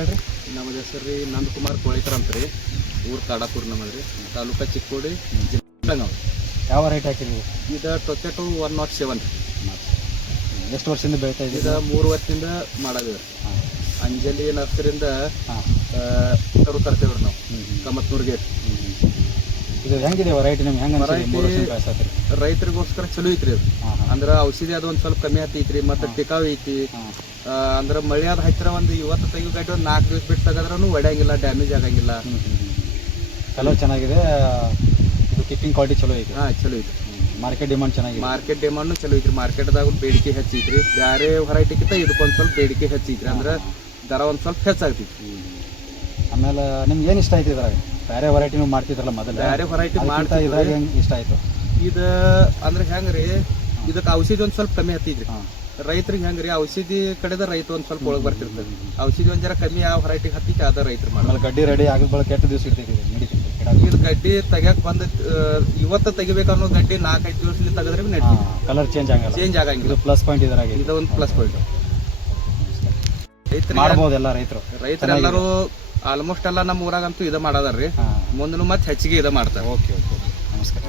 ಹೇಳ್ರಿ. ನಮ್ಮದು ಹೆಸರು ರೀ ನಂದಕುಮಾರ್ ಕೋಳಿಕರ್ ಅಂತ ರೀ. ಊರು ಕಾಡಾಪುರ ನಮ್ಮದು ರೀ. ತಾಲೂಕು ಚಿಕ್ಕೋಡಿ, ಜಿಲ್ಲಾ ಬೆಳಗಾವಿ. ಯಾವ ರೇಟ್ ಹಾಕಿರಿ ನೀವು? ಇದು ಟೊಕೆಟೊ 107. ಎಷ್ಟು ವರ್ಷದಿಂದ ಬೆಳೀತಾ ಇದ್ದೀರಿ? ಇದು 3 ವರ್ಷದಿಂದ ಮಾಡೋದು ರೀ. ಅಂಜಲಿ ನರ್ಸರಿಂದ ಕರು ತರ್ತೇವ್ರಿ ನಾವು ಕಮತ್ನೂರ್ಗೆ. ಇದು ಹೆಂಗಿದೆ ವೆರೈಟಿ ನಿಮ್ಗೆ? ಹೆಂಗೆ ರೈತರಿಗೋಸ್ಕರ ಚಲೋ ಐತ್ರಿ ಅದು. ಅಂದ್ರೆ ಔಷಧಿ ಅದು ಒಂದು ಸ್ವಲ್ಪ ಕಮ್ಮಿ ಹತ್ತೈತ್ರಿ, ಮತ್ತು ಟಿಕಾವ್ ಐತಿ. ಅಂದ್ರೆ ಮಳೆ ಅದು ಹತ್ತಿರ ಒಂದು ಇವತ್ತು ತೆಗಿಯೋ ಗಡ್ಡೆ ಒಂದು 4 ದಿವಸ ಬಿಟ್ಟು ತೆಗೆದ್ರೂ ಒಡೆಯಂಗಿಲ್ಲ, ಡ್ಯಾಮೇಜ್ ಆಗಂಗಿಲ್ಲ. ಕಲರ್ ಚೆನ್ನಾಗಿದೆ, ಇದು ಕಿಪ್ಪಿಂಗ್ ಕ್ವಾಲಿಟಿ ಚಲೋ ಐತಿ. ಚಲೋ ಐತಿ. ಮಾರ್ಕೆಟ್ ಡಿಮಾಂಡ್ ಚೆನ್ನಾಗಿದೆ. ಮಾರ್ಕೆಟ್ ಡಿಮಾಂಡ್ನು ಚಲೋ ಐತ್ರಿ. ಮಾರ್ಕೆಟ್ದಾಗ ಒಂದು ಬೇಡಿಕೆ ಹೆಚ್ಚೈತ್ರಿ. ಬೇರೆ ವೆರೈಟಿಗಿಂತ ಇದಕ್ಕೊಂದು ಸ್ವಲ್ಪ ಬೇಡಿಕೆ ಹೆಚ್ಚೈತ್ರಿ. ಅಂದ್ರೆ ದರ ಒಂದು ಸ್ವಲ್ಪ ಹೆಚ್ಚಾಗ್ತೈತಿ. ಆಮೇಲೆ ನಿಮ್ಗೆ ಏನು ಇಷ್ಟ ಆಯ್ತು ಇದ್ರಾಗ? ಬೇರೆ ವೆರೈಟಿನೂ ಮಾಡ್ತಿದ್ರಲ್ಲ ಮೊದಲು, ಬೇರೆ ವೆರೈಟಿ ಮಾಡ್ತಾ ಇದ್ರಾಗ ಹೆಂಗೆ ಇಷ್ಟ ಆಯ್ತು? ಇದು ಅಂದ್ರೆ ಹೆಂಗ್ರಿ, ಇದಕ್ಕೆ ಔಷಧಿ ಒಂದು ಸ್ವಲ್ಪ ಕಮ್ಮಿ ಹತ್ತೈತ್ರಿ. ರೈತರಿಗೆ ಹೆಂಗ್ರಿ, ಔಷಧಿ ಕಡೆದ ರೈತ ಒಂದು ಸ್ವಲ್ಪ ಒಳಗೆ ಬರ್ತಿರ್ತದೆ. ಔಷಧಿ ಒಂದು ಜರ ಕಮ್ಮಿ ಯಾವ ವೆರೈಟಿ ಹತ್ತೈತಿ ಅದ ರೈತರು ಮಾಡಿ. ಆಮೇಲೆ ಗಡ್ಡಿ ರೆಡಿ ಆಗಿದ ಬಳಿಕ ಎಷ್ಟು ದಿವಸ ಇರ್ತೈತಿ ನಡೀತೈತಿ? ಇದು ಗಡ್ಡಿ ತೆಗಿಯಕ್ಕೆ ಬಂದ ಇವತ್ತು ತೆಗಿಬೇಕು ಅನ್ನೋ ಗಡ್ಡಿ 4-5 ದಿವಸದಲ್ಲಿ ತೆಗೆದ್ರೆ ನಡೀತೈತಿ. ಕಲರ್ ಚೇಂಜ್ ಆಗಂಗಿಲ್ಲ. ಇದು ಪ್ಲಸ್ ಪಾಯಿಂಟ್ ಇದ್ರಾಗ, ಇದು ಒಂದು ಪ್ಲಸ್ ಪಾಯಿಂಟ್. ಮಾಡ್ಬೋದು ಎಲ್ಲ ರೈತರೆಲ್ಲರೂ ಆಲ್ಮೋಸ್ಟ್ ಎಲ್ಲ ನಮ್ಮ ಊರಾಗಂತೂ ಇದು ಮಾಡೋದಾರ್ರಿ. ಮುಂದೂ ಮತ್ತೆ ಹೆಚ್ಚಿಗೆ ಇದು ಮಾಡ್ತಾರೆ. ಓಕೆ, ನಮಸ್ಕಾರ.